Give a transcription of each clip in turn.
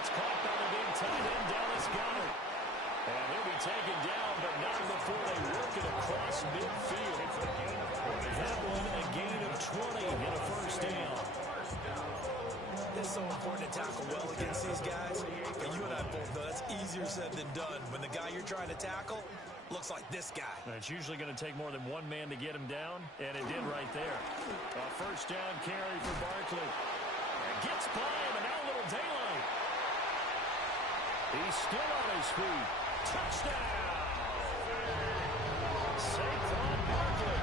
That's caught by the big tight end, Dallas Goedert. And he'll be taken down, but not before they work it across midfield. That one, a gain of 20 and a first down. It's so important to tackle well against these guys. And you and I both know that's easier said than done. When the guy you're trying to tackle looks like this guy. And it's usually going to take more than one man to get him down, and it did right there. A first down carry for Barkley. And gets by him, and now a little daylight. He's still on his feet. Touchdown! Saquon Barkley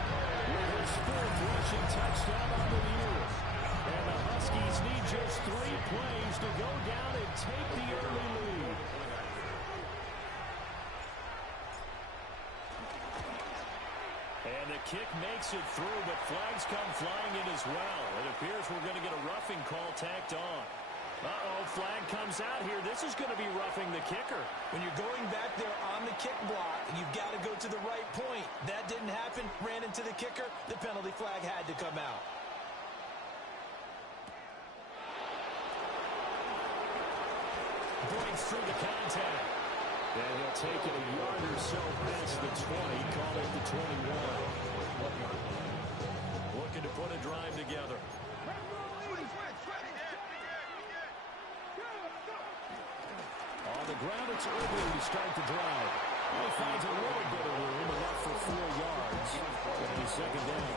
with his fourth rushing touchdown on the year. And the Huskies need just 3 plays to go down and take the early lead. And the kick makes it through, but flags come flying in as well. It appears we're going to get a roughing call tacked on. Uh-oh, flag comes out here. This is going to be roughing the kicker. When you're going back there on the kick block, you've got to go to the right point. That didn't happen. Ran into the kicker. The penalty flag had to come out. Breaks through the contact. And he'll take it a yard or so past the 20, call it the 21. Looking to put a drive together. On the ground, it's Irving to start the drive. He finds a little bit of room, enough for 4 yards. And a second down.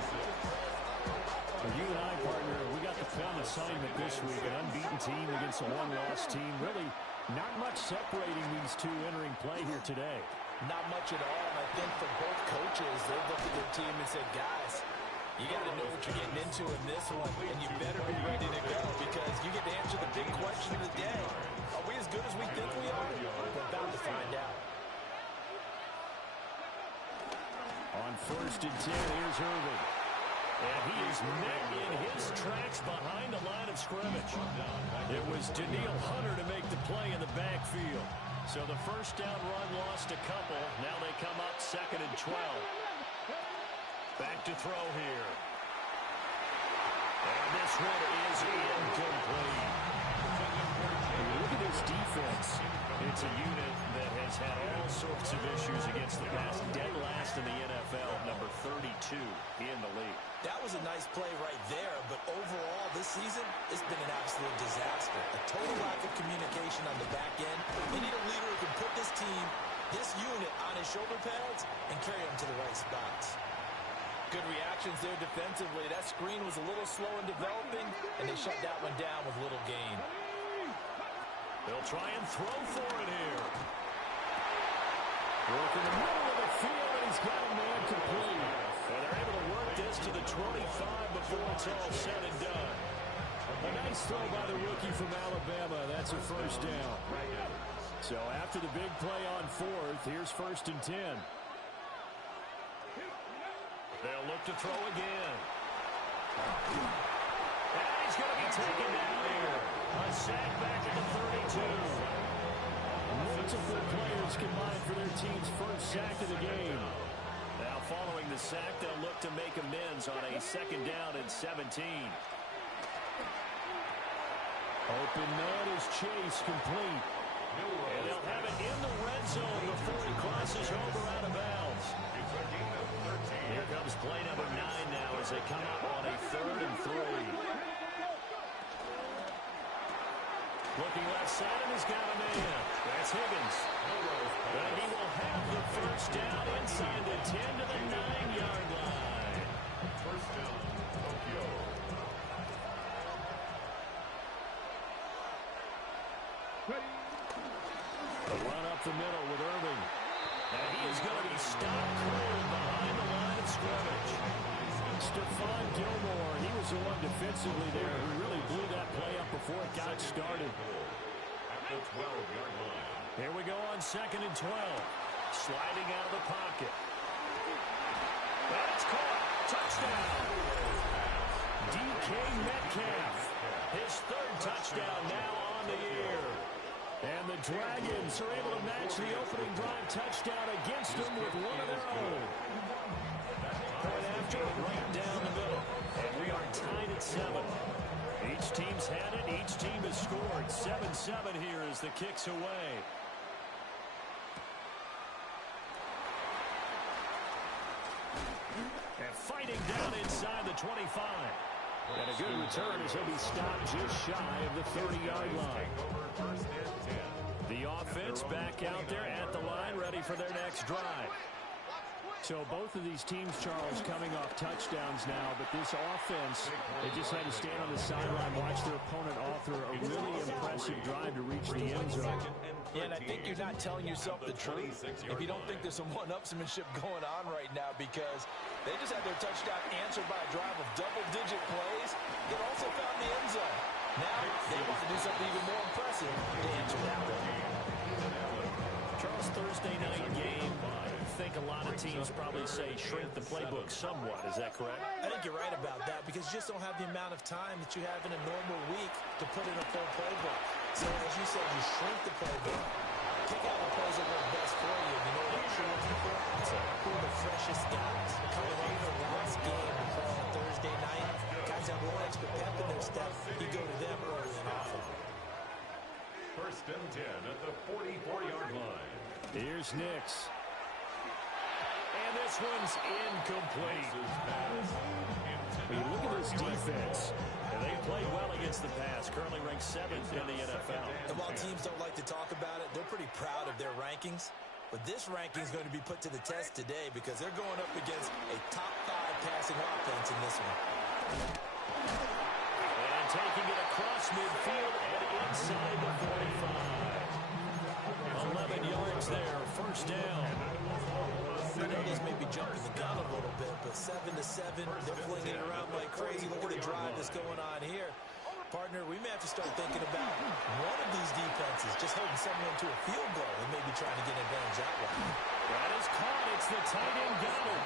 For you and I, partner, we got the film assignment this week. An unbeaten team against a one-loss team. Really not much separating these two entering play here today. Not much at all. And I think for both coaches, they looked at their team and said, guys, you got to know what you're getting into in this one, and you better be ready to go because you get to answer the big question of the day. Are we as good as we think we are? We're about to find out. On 1st and 10, here's Irving. And he is met in his tracks behind the line of scrimmage. It was Daniil Hunter to make the play in the backfield. So the first down run lost a couple. Now they come up 2nd and 12. Back to throw here. And this one is incomplete. Look at this defense. It's a unit that has had all sorts of issues against the pass. Dead last in the NFL, number 32 in the league. That was a nice play right there, but overall this season, it's been an absolute disaster. A total lack of communication on the back end. They need a leader who can put this team, this unit, on his shoulder pads and carry them to the right spots. Good reactions there defensively. That screen was a little slow in developing, and they shut that one down with little gain. They'll try and throw for it here. Work in the middle of the field, and he's got a man complete. And they're able to work this to the 25 before it's all said and done. A nice throw by the rookie from Alabama. That's a first down. So after the big play on 4th, here's 1st and 10. They'll look to throw again. And he's going to be taken down here. A sack back at the 32. Multiple players combined for their team's first sack of the game. Now following the sack, they'll look to make amends on a 2nd down and 17. Open nut is Chase complete. And they'll have it in the red zone before he crosses over out of bounds. Here comes play number 9 now as they come up on a 3rd and 3. Looking left side, and he's got a man. That's Higgins. And he will have the first down inside the 10 to the 9-yard line. First down, Tokyo. A run up the middle with Irving. And he is going to be stopped cold behind the line of scrimmage. Stephon Gilmore, he was the one defensively there who really blew that play up before it got started. At the 12-yard line. Here we go on 2nd and 12. Sliding out of the pocket. That's caught. Touchdown. DK Metcalf. His 3rd touchdown now on the year. And the Dragons are able to match the opening drive touchdown against them with one of their own. Point after, right down the middle. And we are tied at 7. Each team's had it. Each team has scored 7 7 here as the kick's away. And fighting down inside the 25. And a good return as he'll be stopped just shy of the 30-yard line. The offense back out there at the line, ready for their next drive. So both of these teams, Charles, coming off touchdowns now, but this offense, they just had to stand on the sideline, watch their opponent author a really impressive drive to reach the end zone. Yeah, and I think you're not telling yourself the truth if you don't think there's some one-upsmanship going on right now, because they just had their touchdown answered by a drive of double-digit plays that also found the end zone. Now they want to do something even more impressive to answer that one. Charles, Thursday night game, I think a lot of teams probably say shrink the playbook somewhat. Is that correct? I think you're right about that, because you just don't have the amount of time that you have in a normal week to put in a full playbook. So as you said, you shrink the playbook, kick out the plays that work best for you. And you know what you're looking for? Who are the freshest guys coming off the last game and play on a Thursday night? Guys have one extra pep in their step. You go to them early and often. First and 10 at the 44-yard line. Here's Nix. And this one's incomplete. When you look at this defense, and they play well against the pass, currently ranked 7th in the NFL. And while teams don't like to talk about it, they're pretty proud of their rankings. But this ranking is going to be put to the test today, because they're going up against a top 5 passing offense in this one. And taking it across midfield and inside the 45. 11 yards there, first down. Fernandez may be jumping the gun a little bit, but 7-7, they're flinging it around like crazy. Look at the drive that's going on here. Partner, we may have to start thinking about one of these defenses just holding someone to a field goal and maybe trying to get advantage that way. That is caught. It's the tight end Goddard.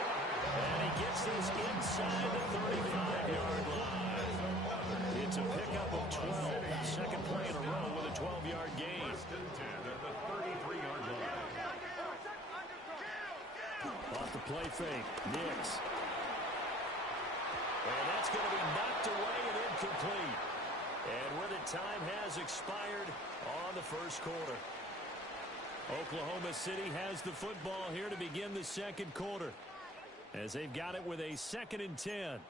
And he gets this inside the 35-yard line. It's a pickup of 12. Second play in a row with a 12-yard gain. First and 10 at the 33-yard line. Off the play fake, Nix. And that's going to be knocked away and incomplete. And where the time has expired on the first quarter. Oklahoma City has the football here to begin the second quarter, as they've got it with a 2nd and 10.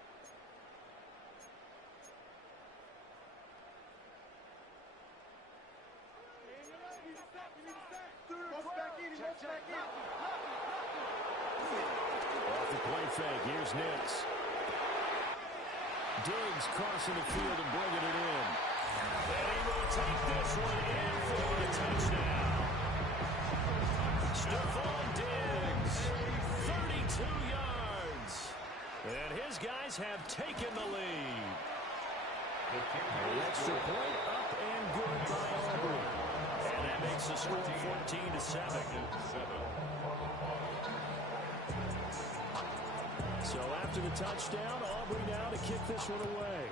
Off the play fake, here's Nix. Diggs crossing the field and bringing it in. And he will take this one in for the touchdown. Stephon Diggs, 32 yards. And his guys have taken the lead. The extra point up and good by Aubrey. And that makes the score 14-7. So after the touchdown, Aubrey now to kick this one away.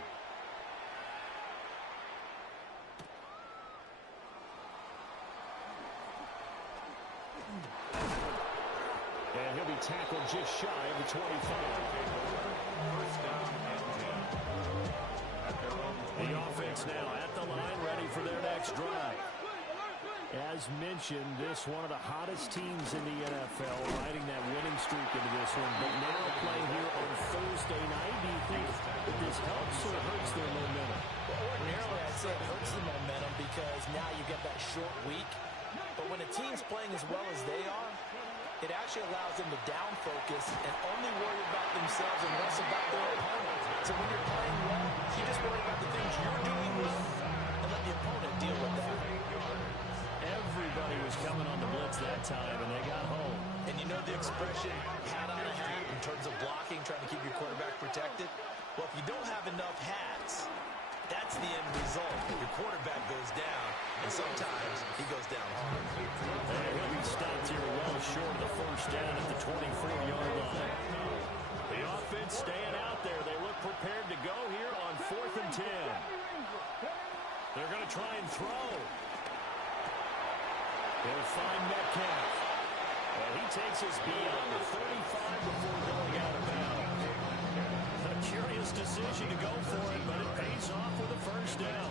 And he'll be tackled just shy of the 25. The offense now at the line, ready for their next drive. As mentioned, this one of the hottest teams in the NFL, riding that winning streak into this one. But now playing here on Thursday night, do you think that this helps or hurts their momentum? Well, ordinarily, I'd say it hurts the momentum, because now you get that short week. But when a team's playing as well as they are, it actually allows them to down focus and only worry about themselves and less about their opponent. So when you're playing well, you just worry about the things you're doing well and let the opponent deal with that. Everybody was coming on the blitz that time, and they got home. And you know the expression, hat on a hat, in terms of blocking, trying to keep your quarterback protected? Well, if you don't have enough hats, that's the end result. Your quarterback goes down, and sometimes he goes down hard. And he'll be stopped here well short of the first down at the 24-yard line. The offense staying out there. They look prepared to go here on 4th and 10. They're going to try and throw. He'll find Metcalf. And he takes us beyond the 35 before going out of bounds. A curious decision to go for it, but it pays off with a first down.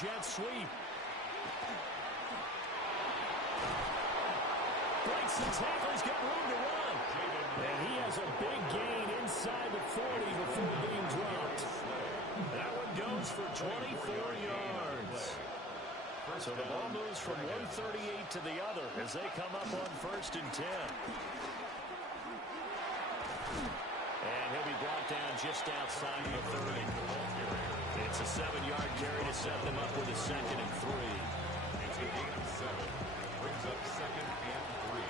jet sweep. Breaks the tackle. He's got room to run. And he has a big gain inside the 40 before being dropped. That one goes for 24 yards. So the ball moves from 138 to the other as they come up on 1st and 10. And he'll be brought down just outside the 30. It's a 7-yard carry to set them up with a 2nd and 3. It's a gain of 7. Brings up 2nd and 3.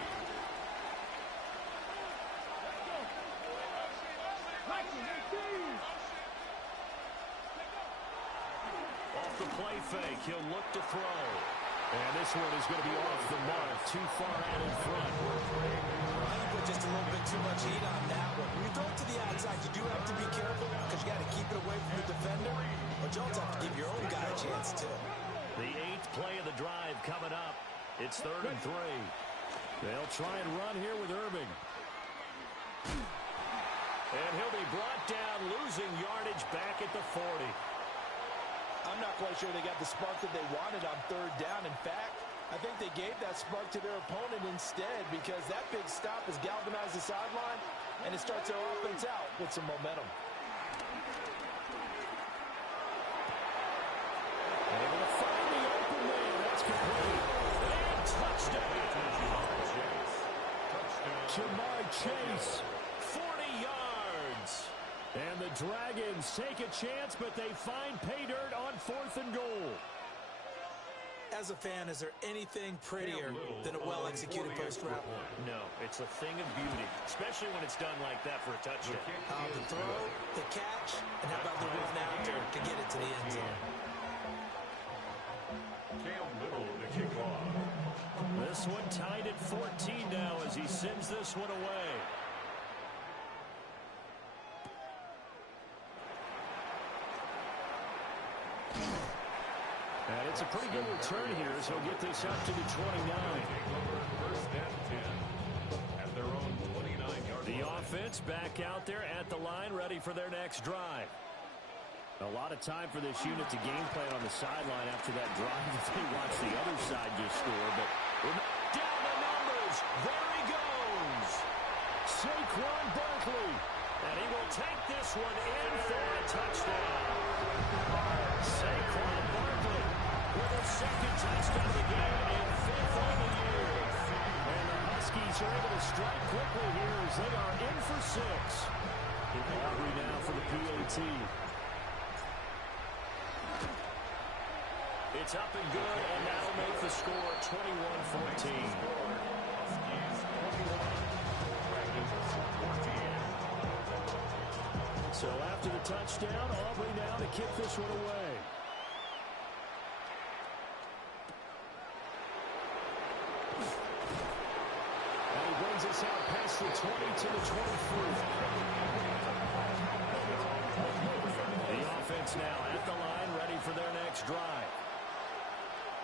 Off the play fake, he'll look to throw. And this one is going to be off the mark, too far out in front. I think put just a little bit too much heat on that one. When you throw it to the outside, you do have to be careful because you got to keep it away from the defender. But you also have to give your own guy a chance, too. The 8th play of the drive coming up. It's 3rd and 3. They'll try and run here with Irving. And he'll be brought down, losing yardage back at the 40. I'm not quite sure they got the spark that they wanted on 3rd down. In fact, I think they gave that spark to their opponent instead because that big stop has galvanized the sideline, and it starts their offense out with some momentum. Able to find the open man. That's complete. And touchdown. Jamar Chase, 40 yards. And the Dragons take a chance, but they find pay dirt on 4th and goal. As a fan, is there anything prettier than a well-executed post route? No, it's a thing of beauty, especially when it's done like that for a touchdown. The throw, the catch, and how about the run after to get it to the end zone? Cam Little to kick off. This one tied at 14 now as he sends this one away. And it's a pretty good return here, so he'll get this up to the 29. 1st and 10 at their own 29-yard line. The offense back out there at the line, ready for their next drive. A lot of time for this unit to game plan on the sideline after that drive if they watch the other side just score. But down the numbers. There he goes. Saquon Barkley. And he will take this one in for a touchdown. Saquon Barkley with a 2nd touchdown of the game and 5th on the year. And the Huskies are able to strike quickly here as they are in for 6. Aubrey now for the PAT. It's up and good, and that'll make the score 21-14. So after the touchdown, Aubrey now to kick this one away. And he brings us out past the 20 to the 23. The offense now at the line, ready for their next drive.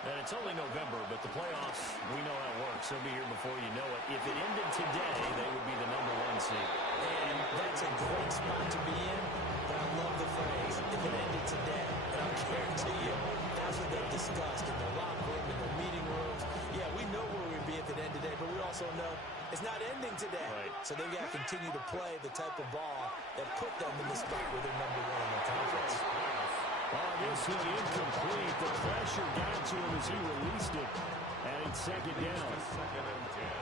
And it's only November, but the playoffs, we know how it works. They'll be here before you know it. If it ended today, they would be the #1 seed. And that's a great spot to be in. But I love the phrase, if it ended today. And I'll guarantee you, that's what they've discussed in their locker room, in their meeting rooms. Yeah, we know where we'd be if it ended today, but we also know it's not ending today. Right. So they've got to continue to play the type of ball that put them in the spot where they're #1 in their conference. Oh, this was incomplete. The pressure got to him as he released it. And it's 2nd down. 2nd and 10.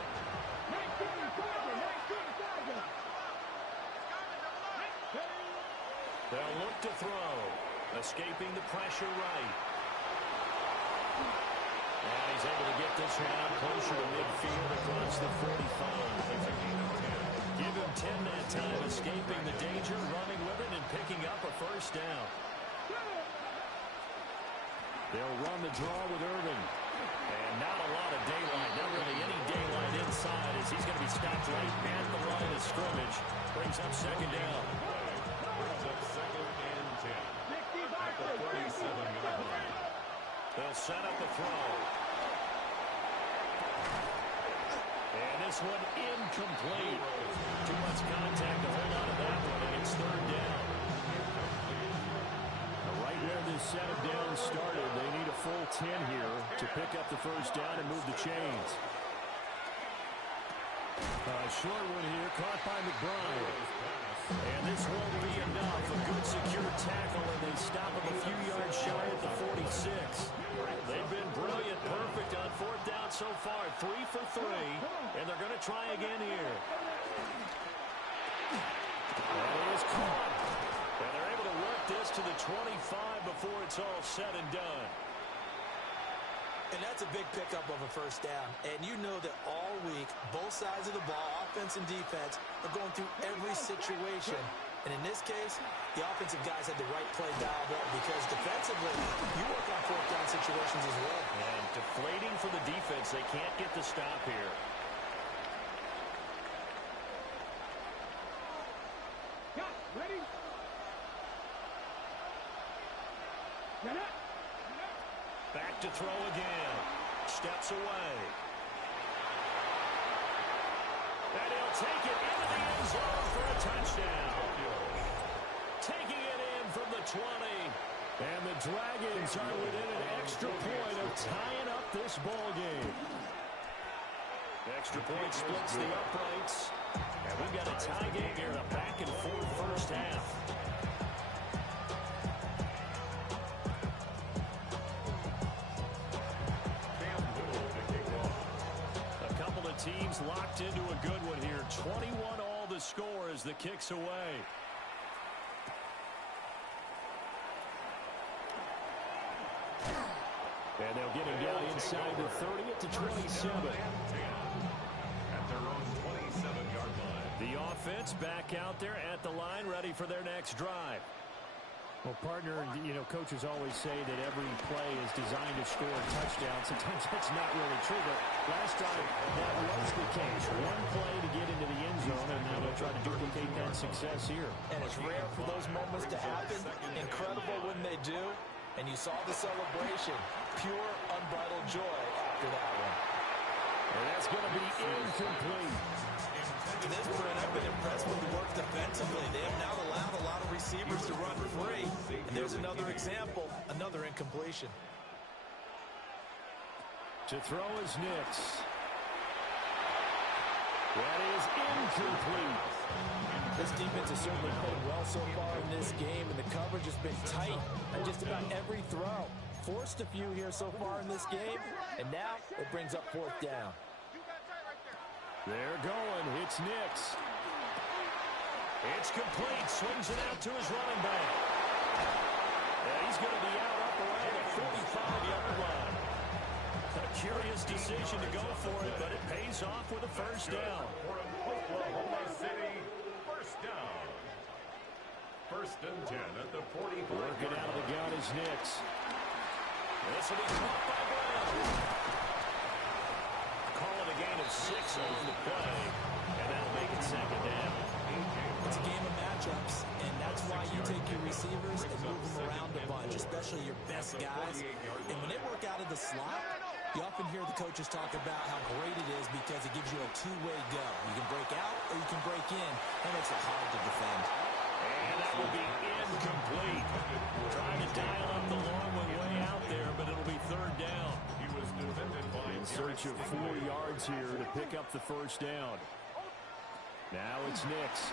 They'll look to throw. Escaping the pressure right. And he's able to get this one out closer to midfield across the 45. Give him 10 that time, escaping the danger, running with it, and picking up a 1st down. They'll run the draw with Irving. And not a lot of daylight, not really any daylight inside as he's going to be stopped right at the line of scrimmage. Brings up 2nd down. Brings up 2nd and 10 at the 47-yard line. They'll set up a throw. And this one incomplete. Too much contact to hold on to that one, and it's 3rd down. Right where this set of downs started, they need pick up the first down and move the chains. Short one here, caught by McBride. And this won't be enough. A good secure tackle, and they stop him a few yards shy at the 46. They've been brilliant, perfect on fourth down so far. 3 for 3, and they're going to try again here. And it is caught. And they're able to work this to the 25 before it's all said and done. And that's a big pickup of a first down. And you know that all week, both sides of the ball, offense and defense, are going through every situation. And in this case, the offensive guys had the right play dialed up because defensively, you work on fourth down situations as well. And deflating for the defense. They can't get the stop here. Ready? Back to throw again. Steps away. And he'll take it into the end zone for a touchdown. Taking it in from the 20. And the Dragons are within an extra point of tying up this ball game. Extra point splits the uprights. And we've got a tie game here in a back-and-forth first half. Teams locked into a good one here. 21 all the score as the kick's away. And they'll get him down inside the 30 at the 27. At their own 27-yard line. The offense back out there at the line, ready for their next drive. Well, partner, you know, coaches always say that every play is designed to score a touchdown. Sometimes that's not really true, but last drive, that was the case. One play to get into the end zone, and now they'll try to duplicate that success here. And it's rare for those moments to happen. Incredible when they do. And you saw the celebration. Pure, unbridled joy after that one. And that's going to be incomplete. To this point, I've been impressed with the work defensively. They have now allowed a lot of receivers to run free. And there's another example, another incompletion. To throw is Nix. That is incomplete. This defense has certainly played well so far in this game, and the coverage has been tight on just about every throw. Forced a few here so far in this game, and now it brings up fourth down. They're going. It's Nix. It's complete. Swings it out to his running back. And he's going to be out up around the 45-yard line. A curious decision to go for it, but it pays off with a first down. For an Oklahoma City first down. First and 10 at the 45. Working out of the gun is Nix. This will be caught by Brown. Call it a gain of 6 on the play, and that'll make it second down. It's a game of matchups, and that's why you take your receivers and move them around a bunch, especially your best guys. And when they work out of the slot, you often hear the coaches talk about how great it is because it gives you a two-way go. You can break out or you can break in. That makes it hard to defend. And that will be incomplete. Trying to dial up the long one way out there, but it'll be third down. He was defended by In search of 4 yards here to pick up the first down. Now it's Nix.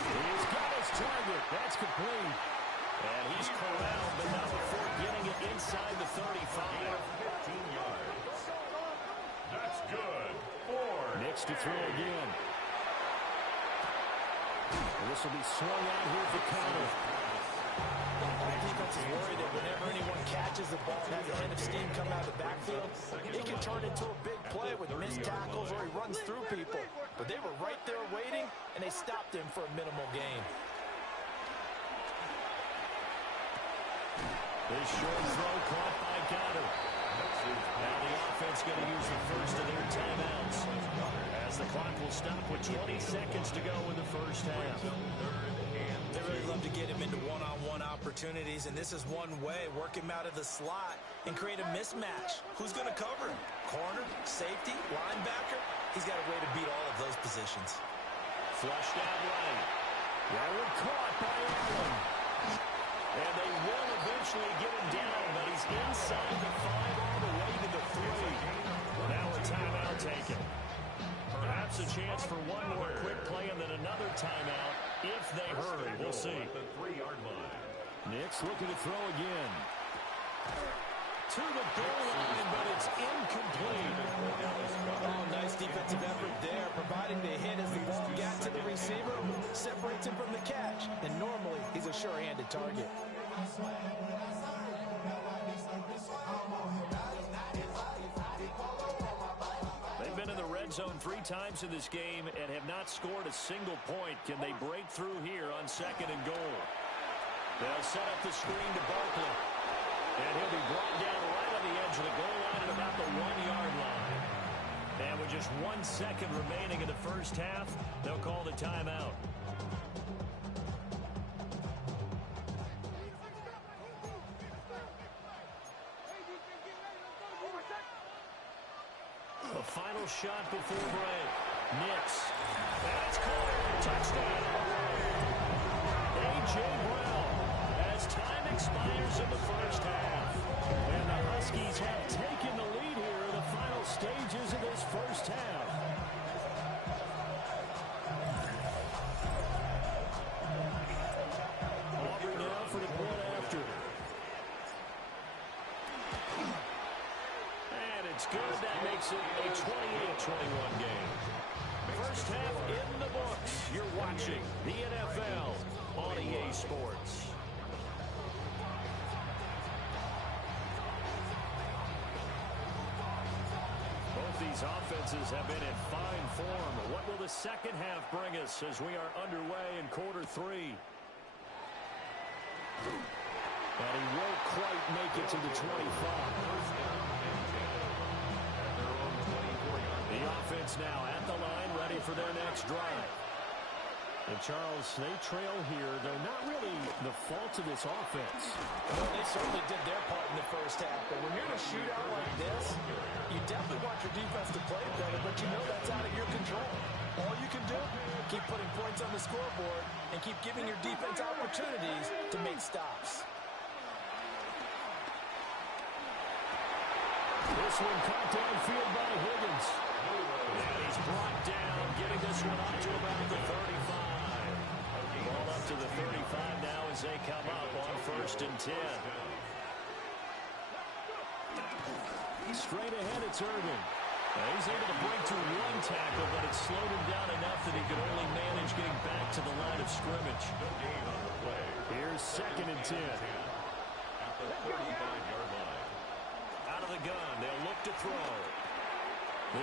He's got his target. That's complete. And he's corralled, but not before getting it inside the 35. 15 yards. That's good. 4. Nix to throw again. And this will be swung out here for counter. The defense is worried that whenever anyone catches the ball and has a hit of steam come out of the backfield, it can turn into a big play with missed tackles or he runs through people. But they were right there waiting, and they stopped him for a minimal gain. This short throw caught by Goddard. Now the offense going to use the first of their timeouts as the clock will stop with 20 seconds to go in the first half. They really love to get him into one-on-one opportunities, and this is one way. Work him out of the slot and create a mismatch. Who's going to cover him? Corner, safety, linebacker? He's got a way to beat all of those positions. Flushed out right. That one caught by Allen. And they will eventually get him down, but he's inside the 5 all the way to the 3. Now a timeout taken. Perhaps a chance for one more quick play and then another timeout if they hurry. We'll see. The 3-yard line. Knicks looking to throw again. To the goal line, but it's incomplete. Oh, nice defensive effort there, providing the hit as the ball got to the receiver, separates him from the catch, and normally he's a sure-handed target. They've been in the red zone 3 times in this game and have not scored a single point. Can they break through here on 2nd and goal? They'll set up the screen to Barkley. And he'll be brought down right on the edge of the goal line at about the 1-yard line. And with just 1 second remaining in the first half, they'll call the timeout. A final shot before break. Knicks. That's called. Touchdown. A.J. Brown. As time expires in the first half. And the Huskies have taken the lead here in the final stages of this first half. Aubrey now for the point after. And it's good. That makes it a 28-21 game. First half in the books. You're watching the NFL on EA Sports. Both these offenses have been in fine form. What will the second half bring us as we are underway in quarter 3? And he won't quite make it to the 25. The offense now at the line, ready for their next drive. And Charles, they trail here, though not really the fault of this offense. Well, they certainly did their part in the first half, but when you're in a shootout like this, you definitely want your defense to play better, but you know that's out of your control. All you can do, keep putting points on the scoreboard and keep giving your defense opportunities to make stops. This one caught downfield by Higgins. And he's brought down, getting this one up to about the 35. Ball up to the 35 now as they come up on 1st and 10. Straight ahead, it's Irving. He's able to break to 1 tackle, but it slowed him down enough that he could only manage getting back to the line of scrimmage. Here's 2nd and 10. At the 35-yard line. Out of the gun, they'll look to throw.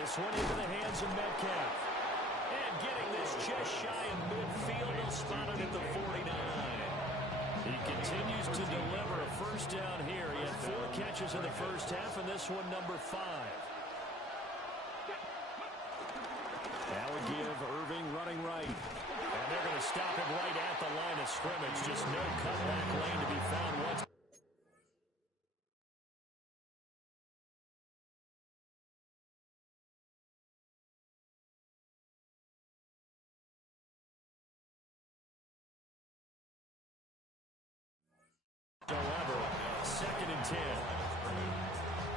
This one into the hands of Metcalf. And getting this just shy of midfield, he'll spot it at the 49. He continues to deliver a first down here. He had 4 catches in the first half, and this one number 5. Now we give Irving running right. And they're going to stop him right at the line of scrimmage. Just no cutback lane to be found once. However, 2nd and 10.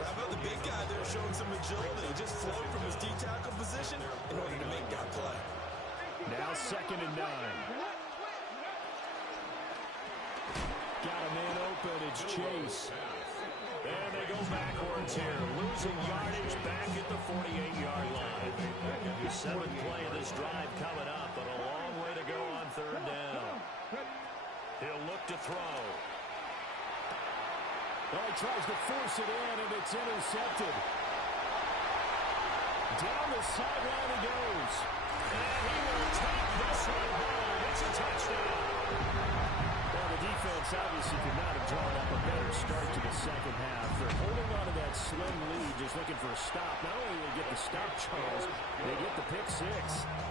How about the big guy there showing some agility? Just float from his D-tackle position in order to make that play. Now 2nd and 9. Got a man open. It's Chase. And they go backwards here. Losing yardage back at the 48-yard line. The 7th play of this drive coming up, but a long way to go on 3rd down. He'll look to throw. Well, he tries to force it in, and it's intercepted. Down the sideline he goes. And he will take this one home. It's a touchdown. Well, the defense obviously could not have drawn up a better start to the second half. They're holding on to that slim lead, just looking for a stop. Not only do they get the stop, Charles, they get the pick 6.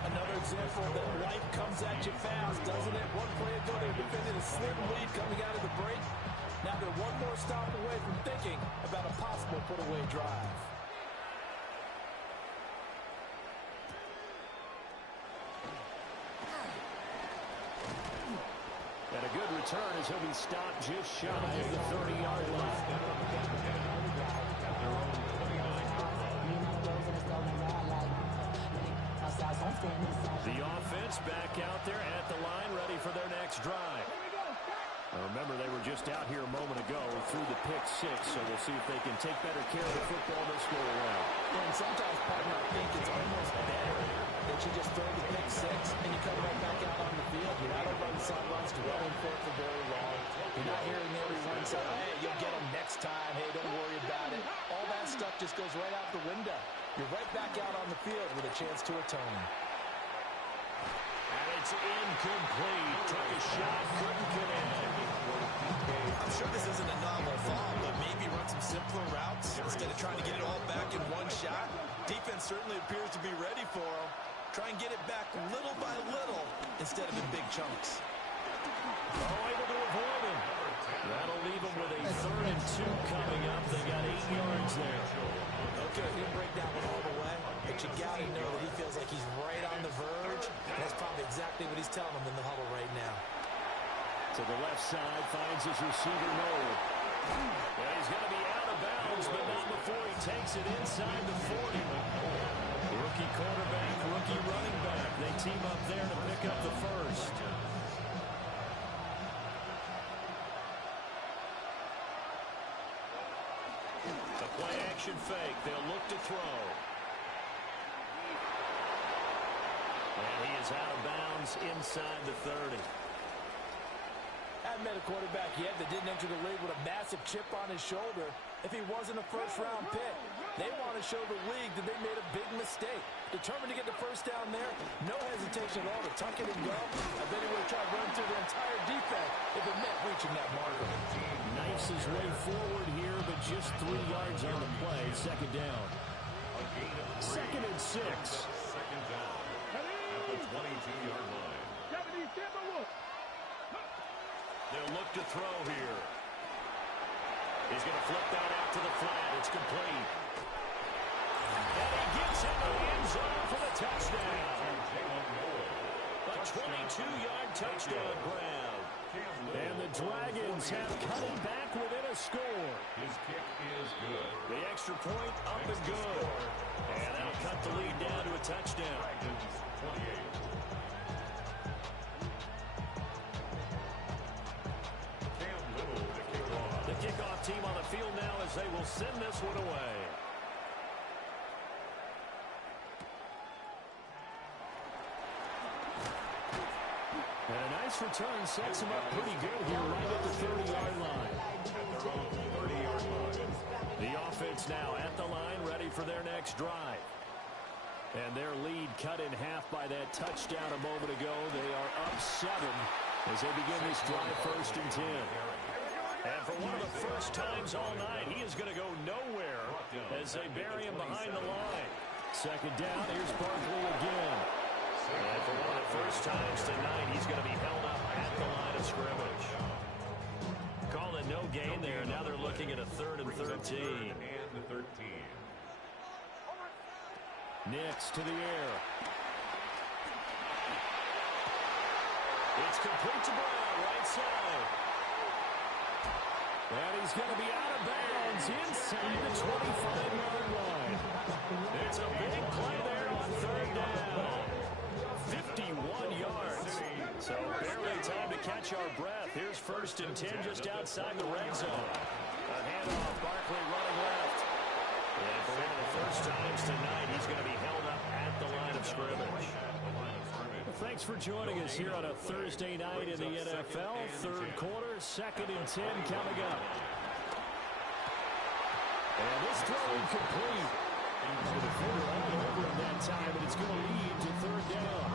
Another example that life comes at you fast, doesn't it? One play ago, they were defending a slim lead coming out of the break. Now they're one more stop away from thinking about a possible put-away drive. And a good return as he'll be stopped just shy of the 30-yard line. The offense back out there at the line, ready for their next drive. Remember, they were just out here a moment ago through the pick six, so we'll see if they can take better care of the football this go around. And sometimes, partner, I think it's almost better that you just throw the pick six and you come right back out on the field. You're not over on the sidelines dwelling for very long. You're not hearing everyone say, hey, you'll get them next time. Hey, don't worry about it. All that stuff just goes right out the window. You're right back out on the field with a chance to atone. And it's incomplete. Took a shot, couldn't connect. I'm sure this isn't a novel thought, but maybe run some simpler routes instead of trying to get it all back in one shot. Defense certainly appears to be ready for him. Try and get it back little by little instead of in big chunks. Oh, able to avoid him. That'll leave him with a 3rd and 2 coming up. They got 8 yards there. Okay, he didn't break that one all the way, but you got to know that he feels like he's right on the verge, and that's probably exactly what he's telling him in the huddle right now. To the left side, finds his receiver, Noel. And he's going to be out of bounds, but not before he takes it inside the 40. Rookie quarterback, rookie running back. They team up there to pick up the first. A play-action fake. They'll look to throw. And he is out of bounds inside the 30. I haven't met a quarterback yet that didn't enter the league with a massive chip on his shoulder if he wasn't a first-round pick. They want to show the league that they made a big mistake. Determined to get the first down there, no hesitation at all to tuck it and go. I bet he would have tried running through the entire defense if it meant reaching that marker. Knifes his way forward here, but just 3 yards on the play. Second down. 2nd and 6. Second down at the 22-yard line. They'll look to throw here. He's going to flip that out to the flat. It's complete. And he gets in the end zone for the touchdown. A 22-yard touchdown grab. And the Dragons have cut him back within a score. His kick is good. The extra point up and good. And that'll cut the lead down to a touchdown. Dragons 28. The kickoff team on the field now as they will send this one away. And a nice return sets him up pretty good here right at the 30-yard line. The offense now at the line, ready for their next drive. And their lead cut in half by that touchdown a moment ago. They are up 7 as they begin this drive, 1st and 10. And for one of the first times all night, he is going to go nowhere as they bury him behind the line. Second down, here's Barkley again. And for one of the first times tonight, he's going to be held up at the line of scrimmage. Call it no gain there. Now they're looking at a 3rd and 13. Nix to the air. It's complete to Brown, right side. And he's going to be out of bounds inside the 25-yard line. It's a big play there on 3rd down. 51 yards. So barely time to catch our breath. Here's 1st and 10 just outside the red zone. A handoff, Barkley running left. And for one of the first times tonight, he's going to be held up at the line of scrimmage. Thanks for joining us here on a Thursday night in the NFL. 3rd quarter, 2nd and 10 coming up. And this throw incomplete. The defender all over him that time, and it's going to lead to 3rd down.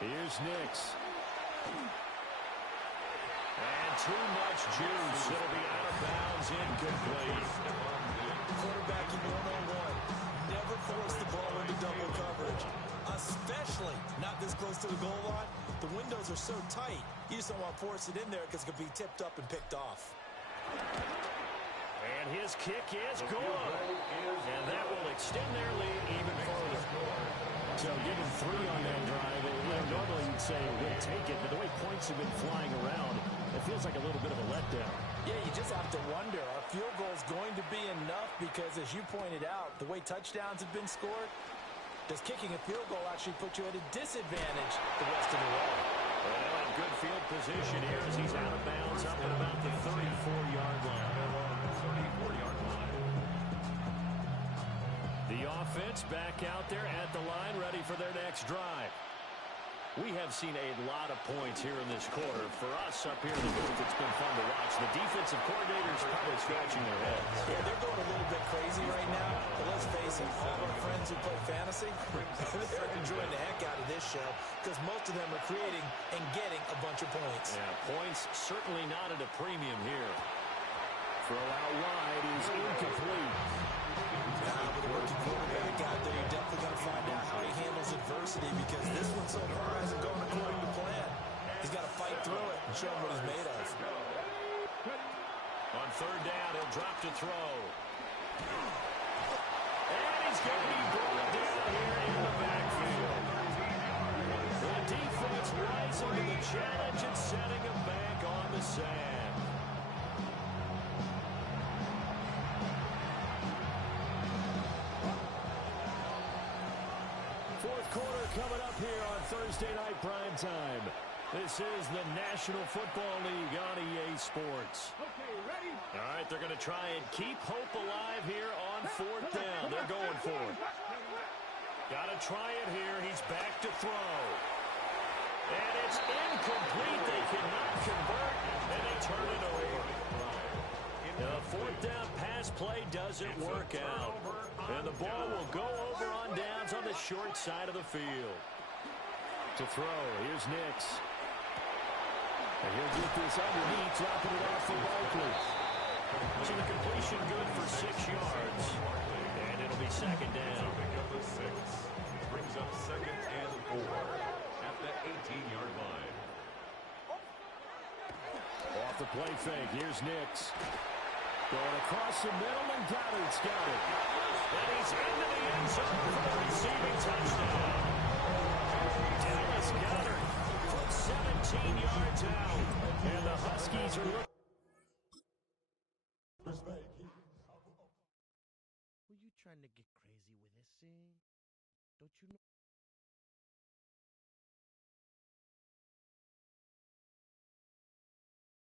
Here's Nix. And too much juice. It'll be out of bounds, incomplete. Quarterback in one-on-one. Never force the ball into double coverage, especially not this close to the goal line. The windows are so tight, you just don't want to force it in there because it could be tipped up and picked off. And his kick is good. And that will extend their lead even further. So given 3 on that drive, normally you'd say we'll take it, but the way points have been flying around, it feels like a little bit of a letdown. Yeah, you just have to wonder, are field goals going to be enough? Because as you pointed out, the way touchdowns have been scored, does kicking a field goal actually put you at a disadvantage the rest of the way? Well, in good field position here as he's out of bounds up at about the 34-yard line. 34-yard line. The offense back out there at the line, ready for their next drive. We have seen a lot of points here in this quarter. For us up here in the booth, it's been fun to watch. The defensive coordinators probably scratching their heads. Yeah, they're going a little bit crazy right now. But let's face it, all our friends who play fantasy, they're enjoying the heck out of this show because most of them are creating and getting a bunch of points. Yeah, points certainly not at a premium here. Throw out wide is incomplete. With a rookie quarterback out there, you're definitely going to find out how he handles adversity because this one so far hasn't gone according to plan. He's got to fight through it and show him what he's made of. On 3rd down, he'll drop to throw. And he's going to be brought down here in the backfield. The defense rising to the challenge and setting him back on the sand. 4th quarter coming up here on Thursday night prime time. This is the National Football League on EA Sports. Okay, ready? All right, they're going to try and keep hope alive here on 4th down. They're going for it. Got to try it here. He's back to throw. And it's incomplete. They cannot convert, and they turn it over. The 4th down pass play doesn't work out. And the ball will go over on downs on the short side of the field. To throw, here's Nix. And he'll get this underneath, dropping it off for Barkley. So the completion good for 6 yards. And it'll be 2nd down. Picking up the 6. Brings up 2nd and 4 at the 18-yard line. Off the play fake, here's Nix. Going across the middle, and Goddard's got it. And he's into the end zone for the receiving touchdown. Dallas Goddard from 17 yards out. And the Huskies are looking. Were you trying to get crazy with this thing? Don't you know?